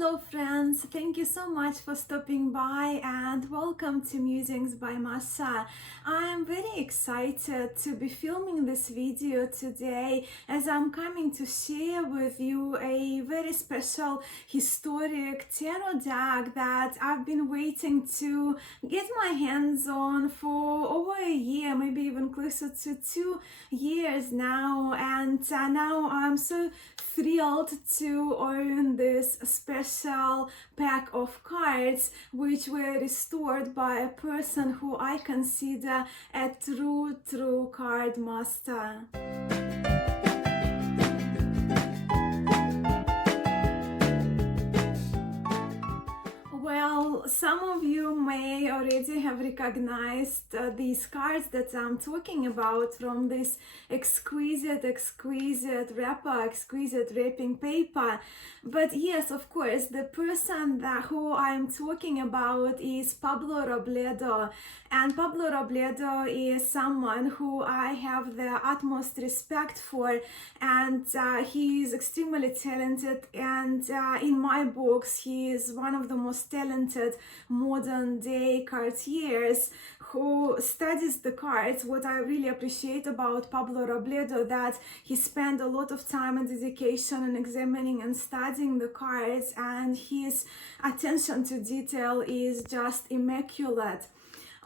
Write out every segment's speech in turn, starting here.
Hello friends, thank you so much for stopping by and welcome to Musings by Masha. I am very excited to be filming this video today as I'm coming to share with you a very special historic tarot deck that I've been waiting to get my hands on for over a year, maybe even closer to 2 years now, and now I'm so thrilled to own this special pack of cards which were restored by a person who I consider a true card master. Well, some of you may already have recognized these cards that I'm talking about from this exquisite wrapper, exquisite wrapping paper. But yes, of course, the person who I'm talking about is Pablo Robledo. And Pablo Robledo is someone who I have the utmost respect for, and he is extremely talented, and in my books he is one of the most talented modern day cartiers who studies the cards. What I really appreciate about Pablo Robledo, that he spent a lot of time and dedication in examining and studying the cards, and his attention to detail is just immaculate.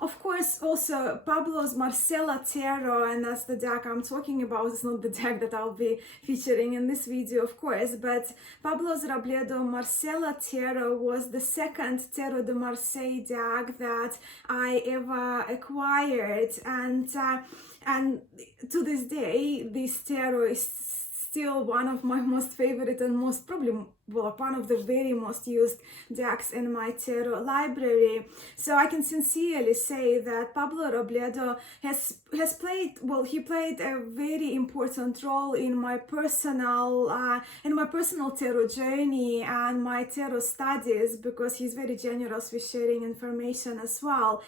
Of course, also Pablo's Marcella Tarot, and that's the deck I'm talking about. It's not the deck that I'll be featuring in this video, of course, but Pablo's Robledo Marcella Tarot was the second Tarot de Marseille deck that I ever acquired, and to this day, this tarot is still one of my most favorite and most probably one of the very most used decks in my tarot library. So I can sincerely say that Pablo Robledo has played, well, he played a very important role in my personal tarot journey and my tarot studies, because he's very generous with sharing information as well.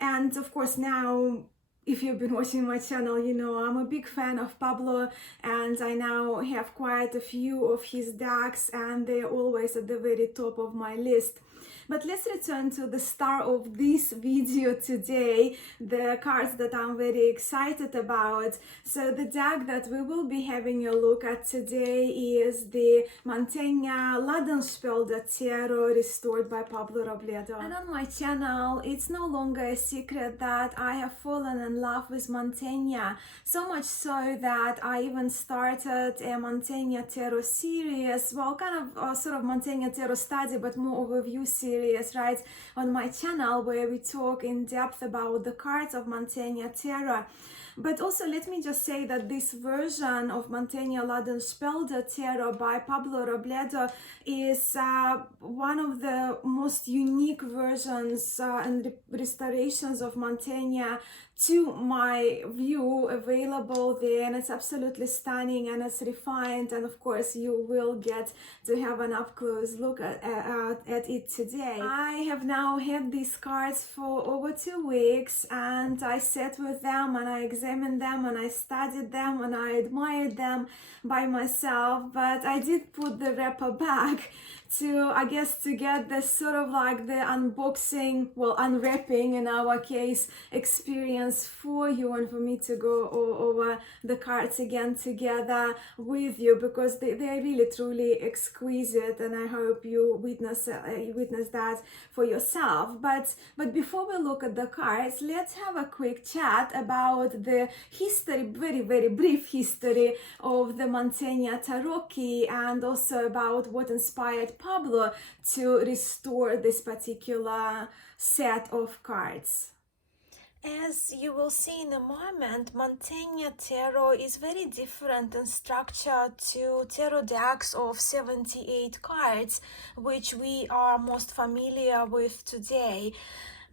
And of course, now, if you've been watching my channel, you know I'm a big fan of Pablo, and I now have quite a few of his decks, and they're always at the very top of my list. But let's return to the star of this video today, the cards that I'm very excited about. So the deck that we will be having a look at today is the Mantegna Ladenspelder Tarot, restored by Pablo Robledo. And on my channel, it's no longer a secret that I have fallen in love with Mantegna, so much so that I even started a Mantegna Tarot series, well, kind of sort of Mantegna Tarot study, but more overview series, right, on my channel, where we talk in depth about the cards of Mantegna Tarot. But also, let me just say that this version of Mantegna Ladenspelder Tarot by Pablo Robledo is one of the most unique versions and restorations of Mantegna, to my view, available there, and it's absolutely stunning and it's refined, and of course you will get to have an up-close look at it today. I have now had these cards for over 2 weeks, and I sat with them and I examined them and I studied them and I admired them by myself, but I did put the wrapper back to, I guess, to get the sort of like the unboxing, well, unwrapping in our case, experience for you, and for me to go over the cards again together with you, because they're really truly exquisite, and I hope you witness that for yourself. But before we look at the cards, let's have a quick chat about the history, very brief history of the Mantegna Tarocchi, and also about what inspired Pablo to restore this particular set of cards. As you will see in a moment, Mantegna Tarot is very different in structure to tarot decks of 78 cards, which we are most familiar with today,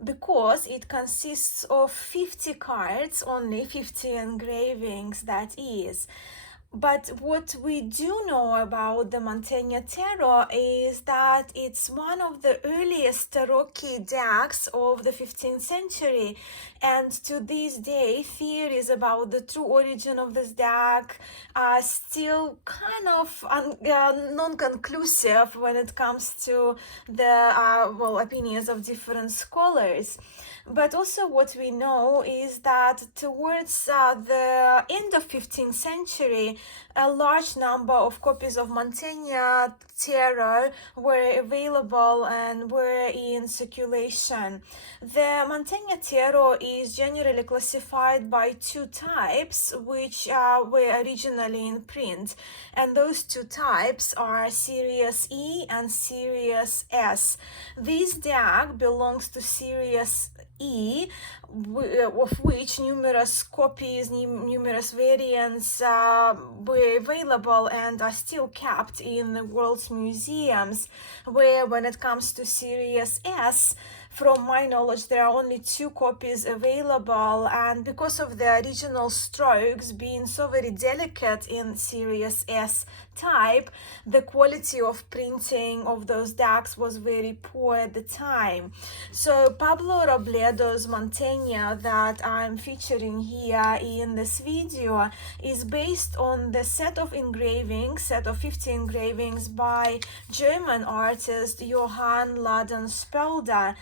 because it consists of 50 cards, only 50 engravings, that is. But what we do know about the Mantegna tarot is that it's one of the earliest tarot-key decks of the 15th century, and to this day theories about the true origin of this deck are still kind of non-conclusive when it comes to the opinions of different scholars. But also what we know is that towards the end of 15th century, a large number of copies of Mantegna tarot were available and were in circulation. The Mantegna tarot is generally classified by two types, which were originally in print, and those two types are Series E and Series S. This deck belongs to Series E, of which numerous copies, numerous variants were available and are still kept in the world's museums, where when it comes to Series S, from my knowledge, there are only two copies available, and because of the original strokes being so very delicate in Series S type, the quality of printing of those decks was very poor at the time. So Pablo Robledo's Mantegna that I'm featuring here in this video is based on the set of 50 engravings by German artist Johann Ladenspelder.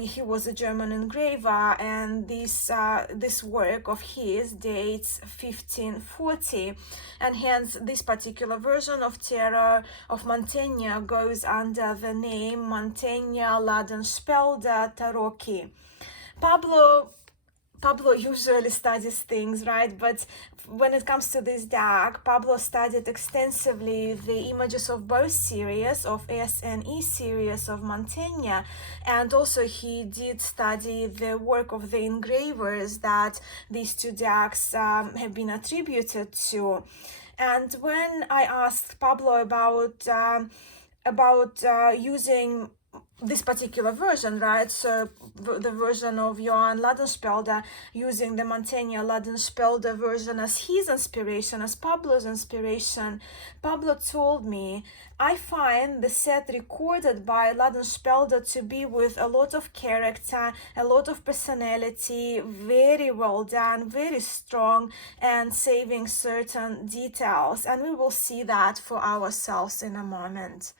He was a German engraver, and this work of his dates 1540, and hence this particular version of tarot of Mantegna goes under the name Mantegna Ladenspelder Tarot-key. Pablo usually studies things, right? But when it comes to this deck, Pablo studied extensively the images of both series, of S and E series of Mantegna, and also he did study the work of the engravers that these two decks have been attributed to. And when I asked Pablo about using this particular version, right? So the version of Johann Ladenspelder, using the Mantegna Ladenspelder version as his inspiration, as Pablo's inspiration, Pablo told me, I find the set recorded by Ladenspelder to be with a lot of character, a lot of personality, very well done, very strong, and saving certain details. And we will see that for ourselves in a moment.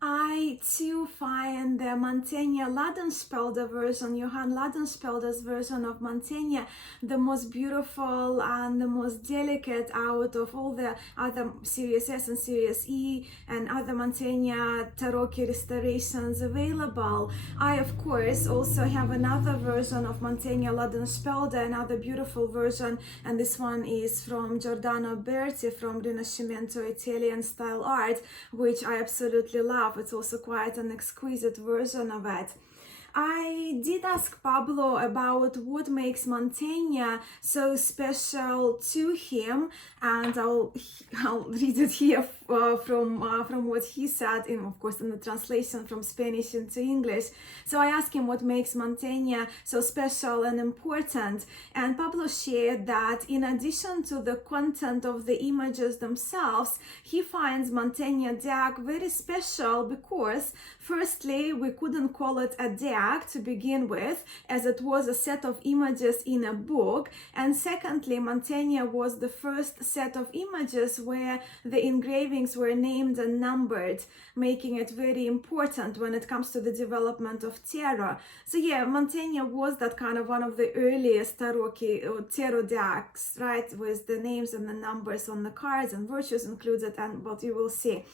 I too find the Mantegna Ladenspelder version, Johann Ladenspelder's version of Mantegna, the most beautiful and the most delicate out of all the other Series S and Series E and other Mantegna tarot-key restorations available. I, of course, also have another version of Mantegna Ladenspelder, another beautiful version, and this one is from Giordano Berti from Rinascimento Italian style art, which I absolutely love. It's also quite an exquisite version of it. I did ask Pablo about what makes Mantegna so special to him, and I'll read it here from what he said, of course in the translation from Spanish into English. So I asked him what makes Mantegna so special and important, and Pablo shared that in addition to the content of the images themselves, he finds Mantegna deck very special because firstly, we couldn't call it a deck to begin with, as it was a set of images in a book, and secondly, Mantegna was the first set of images where the engravings were named and numbered, making it very important when it comes to the development of tarot. So yeah, Mantegna was that kind of one of the earliest tarot decks, right, with the names and the numbers on the cards and virtues included, and what you will see.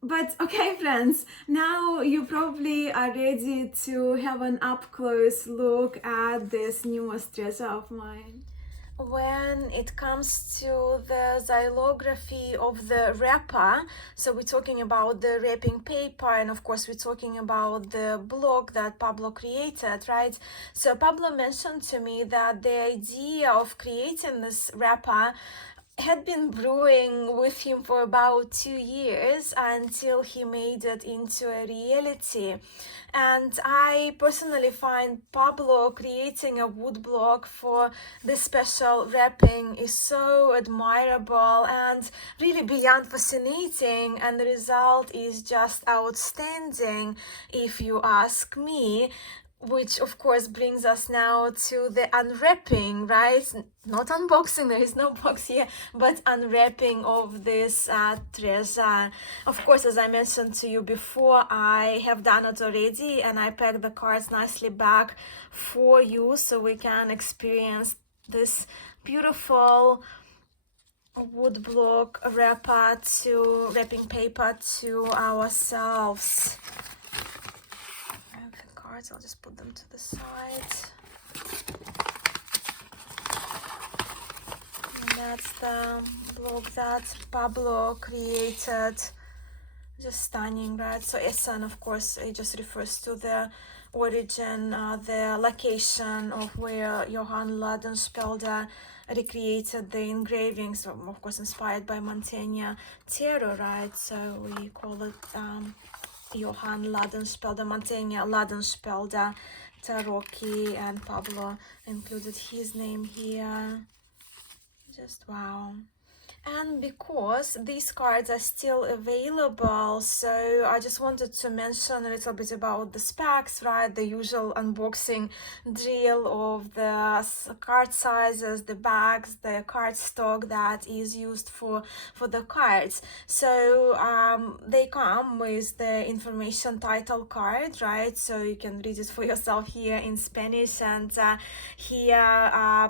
But okay, friends, now you probably are ready to have an up-close look at this newest treasure of mine. When it comes to the xylography of the wrapper, so we're talking about the wrapping paper, and of course we're talking about the block that Pablo created, right? So Pablo mentioned to me that the idea of creating this wrapper had been brewing with him for about 2 years until he made it into a reality. And I personally find Pablo creating a woodblock for this special wrapping is so admirable and really beyond fascinating, and the result is just outstanding if you ask me. Which of course brings us now to the unwrapping, right? Not unboxing, there is no box here, but unwrapping of this treasure. Of course, as I mentioned to you before, I have done it already, and I packed the cards nicely back for you so we can experience this beautiful woodblock wrapping paper to ourselves. I'll just put them to the side. And that's the block that Pablo created. Just stunning, right? So SN, of course, it just refers to the origin, the location of where Johann Ladenspelder recreated the engravings, of course inspired by Mantegna tarot, right? So we call it Johann Ladenspelder, Mantegna Ladenspelder Tarocchi, and Pablo included his name here. Just wow. And because these cards are still available, so I just wanted to mention a little bit about the specs, right? The usual unboxing drill of the card sizes, the bags, the card stock that is used for the cards. So they come with the information title card, right? So you can read it for yourself here in Spanish. And here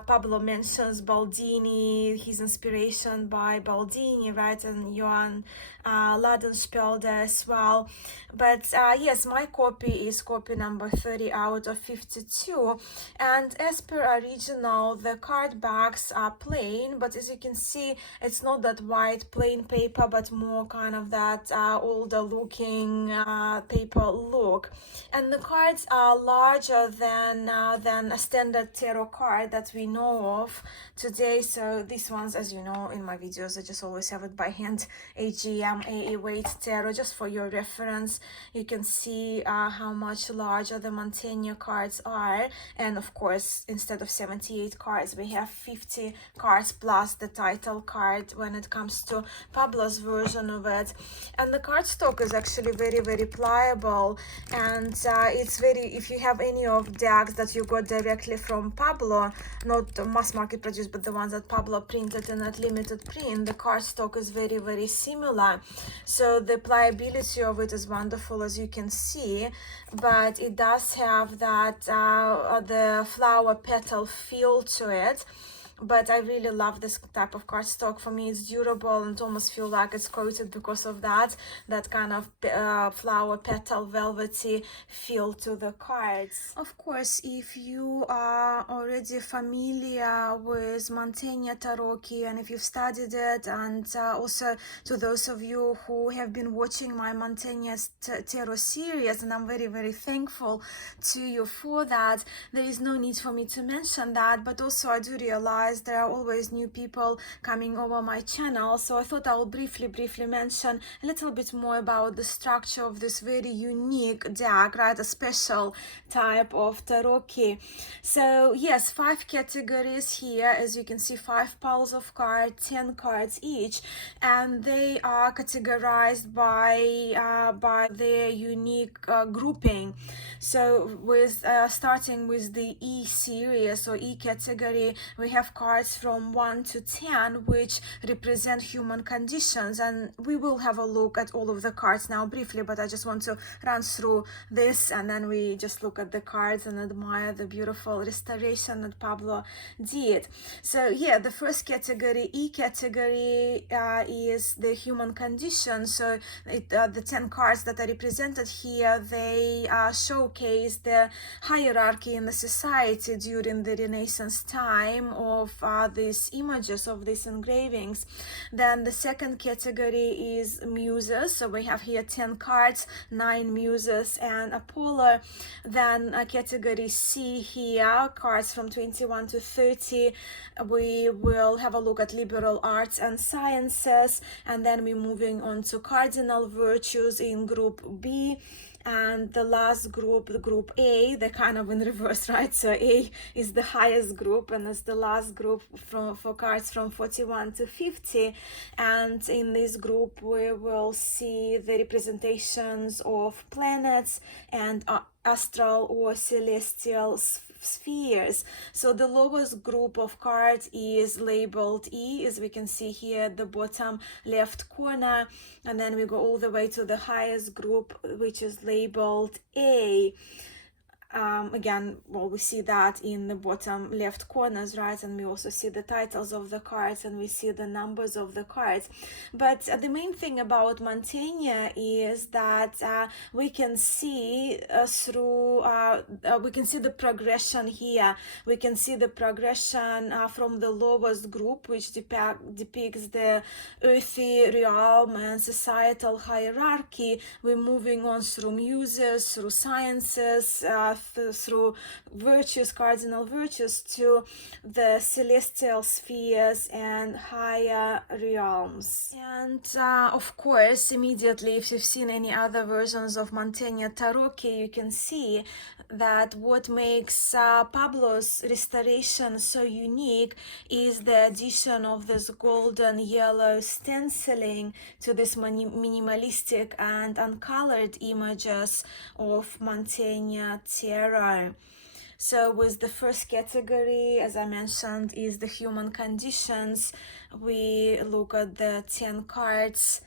Pablo mentions Baldini, his inspiration by Baldini, right, and Johann Ladenspelder as well. But yes, my copy is copy number 30 out of 52, and as per original, the card backs are plain, but as you can see, it's not that white plain paper, but more kind of that older looking paper look. And the cards are larger than a standard tarot card that we know of today. So these ones, as you know in my videos, I just always have it by hand, AGM AA weight tarot, just for your reference. You can see how much larger the Mantegna cards are, and of course instead of 78 cards we have 50 cards plus the title card when it comes to Pablo's version of it. And the cardstock is actually very, very pliable, and it's very, if you have any of decks that you got directly from Pablo, not mass market produced but the ones that Pablo printed in that limited print, the cardstock is very, very similar. So the pliability of it is wonderful, as you can see, but it does have that the flower petal feel to it. But I really love this type of cardstock. For me, it's durable and almost feel like it's coated because of that kind of flower petal velvety feel to the cards. Of course, if you are already familiar with Mantegna Tarocchi and if you've studied it, and also to those of you who have been watching my Mantegna Tarot series, and I'm very, very thankful to you for that, there is no need for me to mention that. But also I do realize there are always new people coming over my channel, so I thought I will briefly mention a little bit more about the structure of this very unique deck, right? A special type of tarocchi. So yes, 5 categories here, as you can see, 5 piles of cards, 10 cards each, and they are categorized by their unique grouping. So with starting with the E series or E category, we have cards from 1 to 10 which represent human conditions, and we will have a look at all of the cards now briefly, but I just want to run through this and then we just look at the cards and admire the beautiful restoration that Pablo did. So yeah, the first category, E category, is the human condition. So the 10 cards that are represented here, they showcase the hierarchy in the society during the Renaissance time of of these images, of these engravings. Then the second category is muses. So we have here 10 cards, 9 muses and Apollo. Then category C here, cards from 21 to 30. We will have a look at liberal arts and sciences, and then we're moving on to cardinal virtues in group B. And the last group, the group A, they're kind of in reverse, right? So A is the highest group, and it's the last group for cards from 41 to 50. And in this group, we will see the representations of planets and astral or celestial spheres. So the lowest group of cards is labeled E, as we can see here at the bottom left corner, and then we go all the way to the highest group, which is labeled A. Again, well, we see that in the bottom left corners, right? And we also see the titles of the cards, and we see the numbers of the cards. But the main thing about Mantegna is that we can see we can see the progression here. We can see the progression from the lowest group, which depicts the earthy realm and societal hierarchy. We're moving on through muses, through sciences, through virtues, cardinal virtues, to the celestial spheres and higher realms. And of course, immediately, if you've seen any other versions of Mantegna Tarot, you can see that what makes Pablo's restoration so unique is the addition of this golden yellow stenciling to this minimalistic and uncolored images of Mantegna Tarot. So with the first category, as I mentioned, is the human conditions. We look at the 10 cards,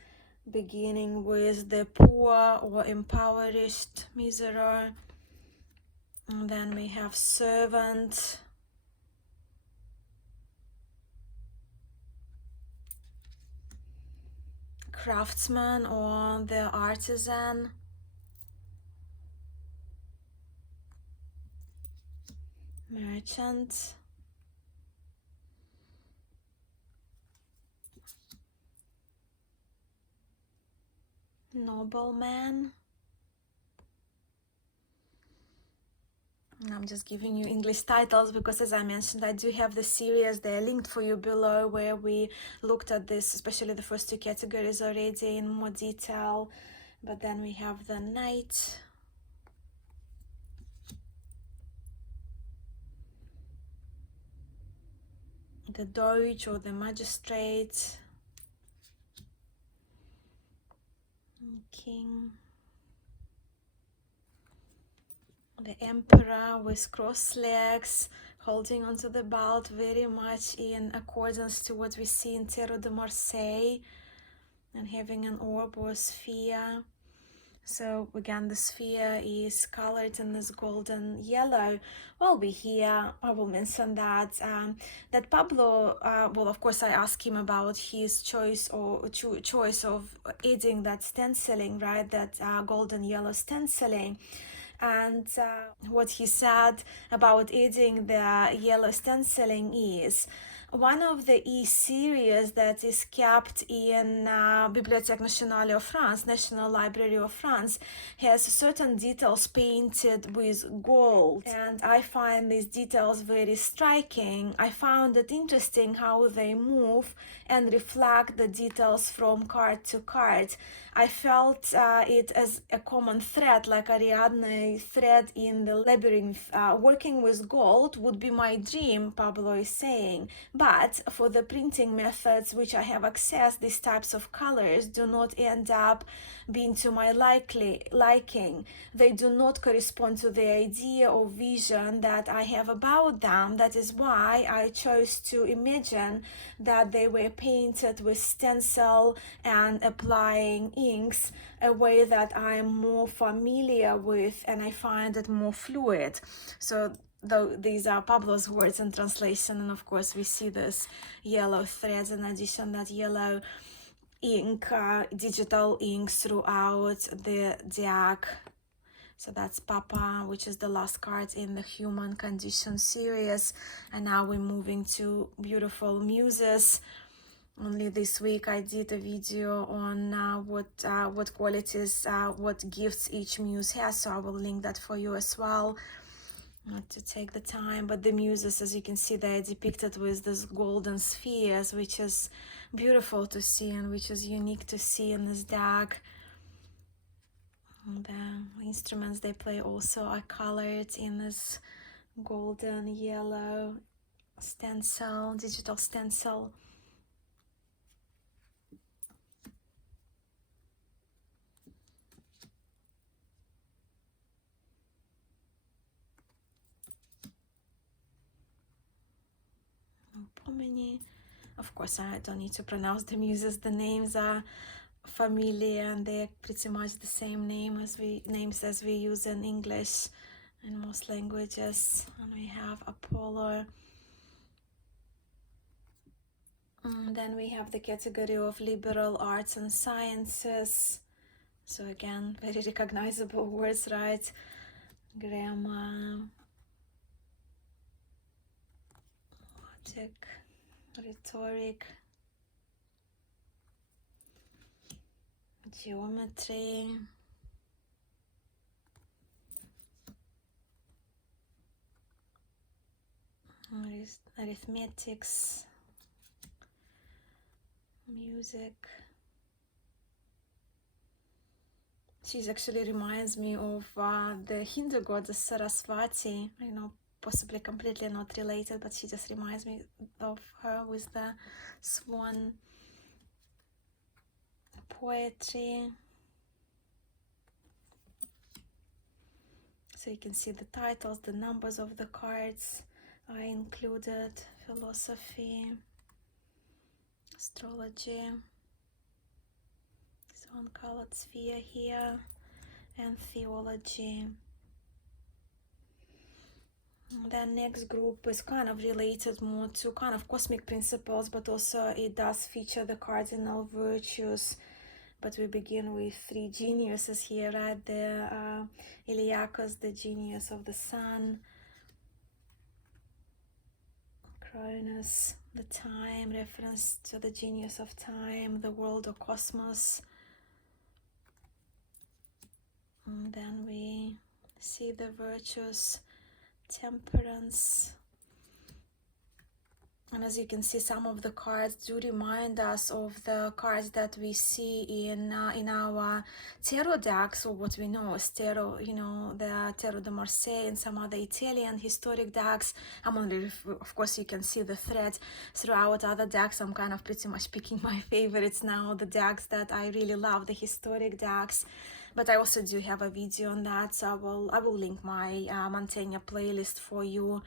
beginning with the poor or impoverished miserere. And then we have servant, craftsman or the artisan, merchant, nobleman. I'm just giving you English titles because, as I mentioned, I do have the series. They're linked for you below, where we looked at this, especially the first two categories already in more detail. But then we have the knight, the doge or the magistrate, king, the emperor with crossed legs, holding onto the belt, very much in accordance to what we see in Tarot de Marseille, and having an orb or sphere. So again, the sphere is colored in this golden yellow. While we're here, I will mention that that Pablo, well, of course, I asked him about his choice of adding that stenciling, right? That golden yellow stenciling. And what he said about adding the yellow stenciling is one of the e-series that is kept in Bibliothèque Nationale of France, National Library of France, has certain details painted with gold, and I find these details very striking. I found it interesting how they move and reflect the details from card to card. I felt it as a common thread, like Ariadne thread in the labyrinth. Working with gold would be my dream, Pablo is saying. But for the printing methods which I have accessed, these types of colors do not end up being to my liking. They do not correspond to the idea or vision that I have about them. That is why I chose to imagine that they were painted with stencil and applying inks, a way that I am more familiar with and I find it more fluid. So though these are Pablo's words in translation, and of course we see this yellow threads, in addition that yellow ink, digital ink throughout the deck. So that's Papa, which is the last card in the Human Condition series. And now we're moving to beautiful muses. Only this week I did a video on what qualities, what gifts each muse has. So I will link that for you as well. Not to take the time, but the muses, as you can see, they are depicted with these golden spheres, which is beautiful to see and which is unique to see in this deck. And the instruments they play also are colored in this golden yellow stencil, digital stencil. Of course, I don't need to pronounce the muses. The names are familiar and they're pretty much the same names as we use in English in most languages. And we have Apollo. And then we have the category of liberal arts and sciences. So again, very recognizable words, right? Grammar, logic, rhetoric, geometry, arithmetics, music. She actually reminds me of the Hindu goddess Saraswati. I know, possibly completely not related, but she just reminds me of her with the swan. Poetry. So you can see the titles, the numbers of the cards are included. Philosophy, astrology. So uncolored sphere here, and theology. The next group is kind of related more to kind of cosmic principles, but also it does feature the cardinal virtues. But we begin with three geniuses here, right? The Iliacus, the genius of the sun. Cronus, the time, reference to the genius of time, the world or cosmos. And then we see the virtues, temperance. And as you can see, some of the cards do remind us of the cards that we see in our tarot decks, or what we know as tarot, you know, the Tarot de Marseille and some other Italian historic decks. I'm only, of course, you can see the thread throughout other decks. I'm kind of pretty much picking my favorites now, the decks that I really love, the historic decks. But I also do have a video on that, so I will link my Mantegna playlist for you,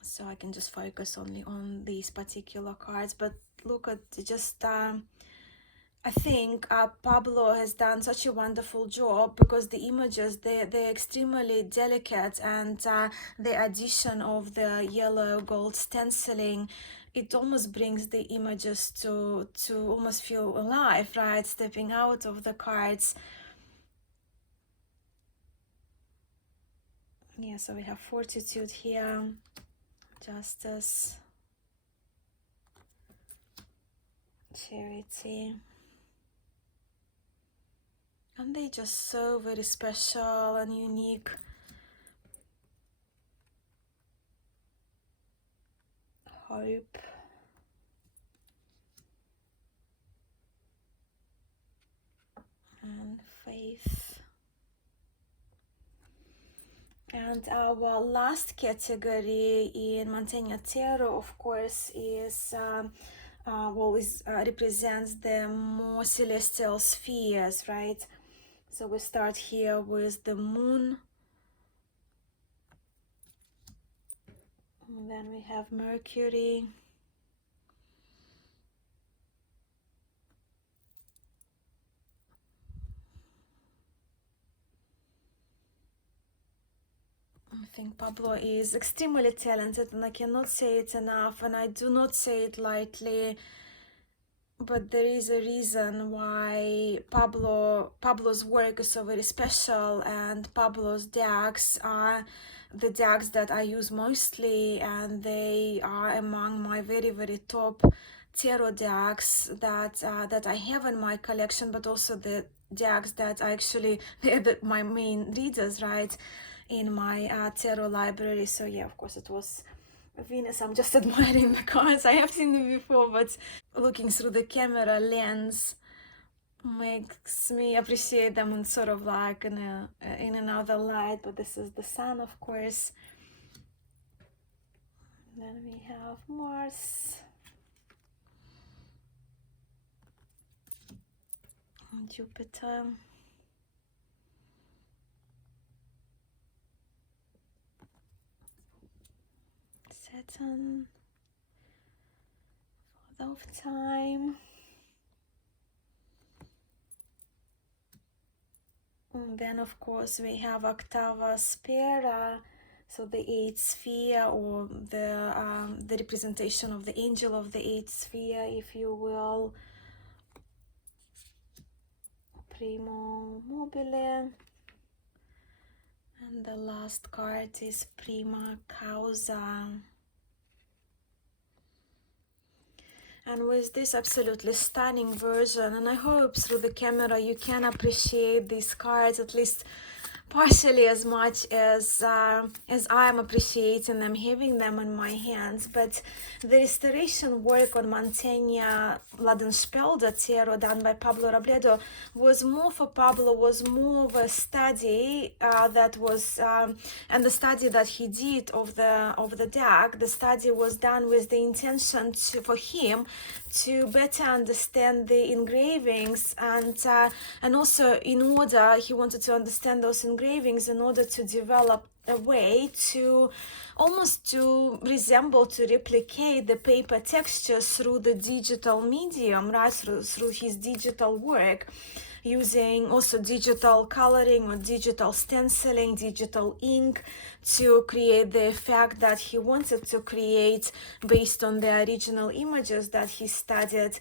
so I can just focus only on these particular cards. But look at just I think Pablo has done such a wonderful job, because the images, they're extremely delicate, and the addition of the yellow gold stenciling, it almost brings the images to almost feel alive, right? Stepping out of the cards. Yeah, so we have fortitude here, justice, charity, and they just so very special and unique. Hope, and faith. And our last category in Mantegna Tarot, of course, is represents the more celestial spheres, right? So we start here with the moon, and then we have Mercury, I think Pablo is extremely talented, and I cannot say it enough, and I do not say it lightly, but there is a reason why Pablo's work is so very special, and Pablo's decks are the decks that I use mostly, and they are among my very, very top tarot decks that I have in my collection, but also the decks that I actually they're my main readers, right, in my tarot library. So yeah, of course it was Venus. I'm just admiring the cards. I have seen them before, but looking through the camera lens makes me appreciate them in sort of like in another light. But this is the sun, of course. Then we have Mars, Jupiter, Saturn, Father of Time. And then of course we have Octava Spera, so the eighth sphere, or the representation of the angel of the eighth sphere, if you will. Primo Mobile. And the last card is Prima Causa. And with this absolutely stunning version, and I hope through the camera you can appreciate these cards at least partially as much as I am appreciating them, having them in my hands. But the restoration work on Mantegna Ladenspelder tarot done by Pablo Robledo was more for Pablo, was more of a study that was and the study that he did of the deck, the study was done with the intention for him to better understand the engravings, and also in order he wanted to understand those engravings in order to develop a way to almost to resemble, to replicate the paper textures through the digital medium, right, through his digital work, using also digital coloring or digital stenciling, digital ink, to create the effect that he wanted to create based on the original images that he studied.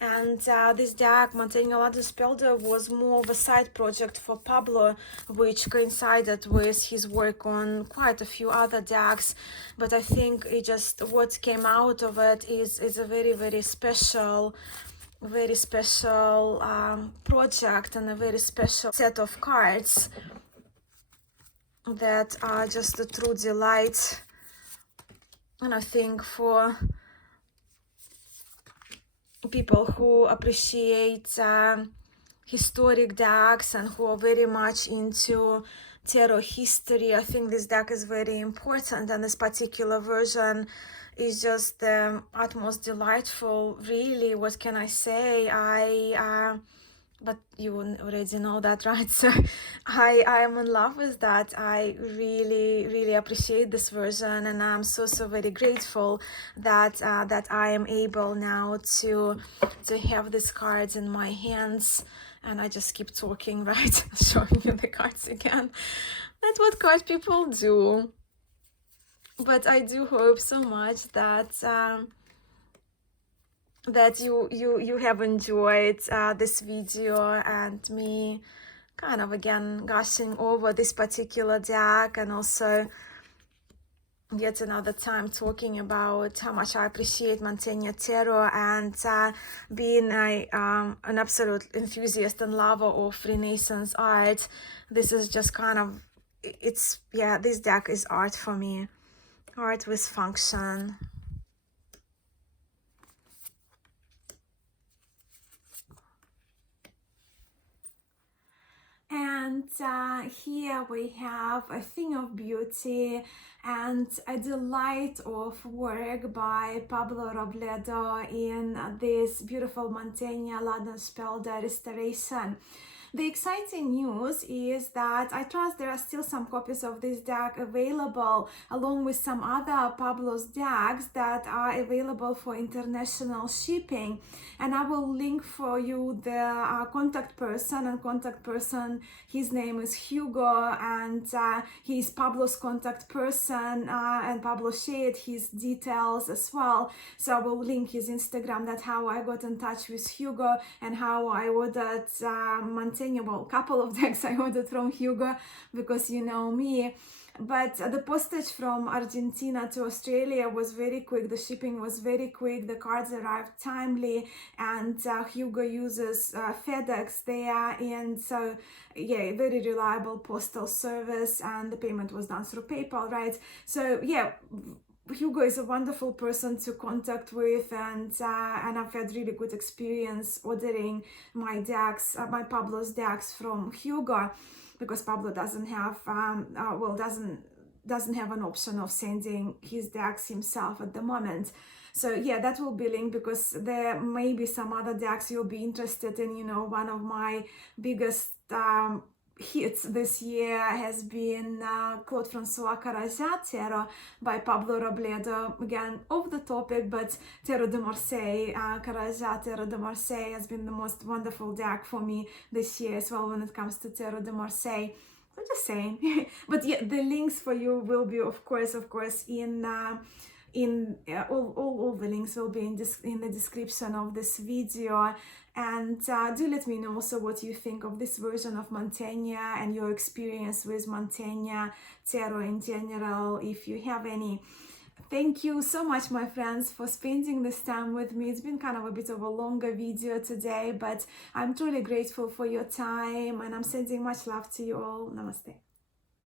And this deck, Mantegna Ladenspelder, was more of a side project for Pablo, which coincided with his work on quite a few other decks. But I think it just, what came out of it is a very, very special project, and a very special set of cards that are just a true delight. And I think for people who appreciate historic decks and who are very much into tarot history, I think this deck is very important, and this particular version is just the utmost delightful. Really, what can I say? But you already know that, right? So I am in love with that. I really, really appreciate this version, and I'm so very grateful that I am able now to have these cards in my hands. And I just keep talking, right? Showing you the cards again. That's what card people do. But I do hope so much that that you have enjoyed this video, and me kind of again gushing over this particular deck, and also yet another time talking about how much I appreciate Mantegna Tarot, and being an absolute enthusiast and lover of Renaissance art. This is just kind of, it's, yeah, this deck is art for me, art with function. And here we have a thing of beauty and a delight of work by Pablo Robledo in this beautiful Mantegna Ladenspelder restoration. The exciting news is that I trust there are still some copies of this deck available, along with some other Pablo's decks that are available for international shipping. And I will link for you the contact person, his name is Hugo, and he is Pablo's contact person, and Pablo shared his details as well. So I will link his Instagram. That's how I got in touch with Hugo, and how I ordered Mantegna, well, a couple of decks I ordered from Hugo, because you know me. But the postage from Argentina to Australia was very quick. The shipping was very quick. The cards arrived timely, and Hugo uses FedEx there, and so yeah, very reliable postal service, and the payment was done through PayPal, right? So yeah, Hugo is a wonderful person to contact with, and I've had really good experience ordering my decks, my Pablo's decks from Hugo, because Pablo doesn't have doesn't have an option of sending his decks himself at the moment. So yeah, that will be linked, because there may be some other decks you'll be interested in. You know, one of my biggest hits this year has been Claude Francois Carajat Tarot by Pablo Robledo. Again, off the topic, but Tarot de Marseille, Carajat Tarot de Marseille has been the most wonderful deck for me this year as well when it comes to Tarot de Marseille. I'm just saying. But yeah, the links for you will be of course in all the links will be in the description of this video. And do let me know also what you think of this version of Mantegna and your experience with Mantegna Tarot in general, if you have any. Thank you so much, my friends, for spending this time with me. It's been kind of a bit of a longer video today, but I'm truly grateful for your time, and I'm sending much love to you all. Namaste.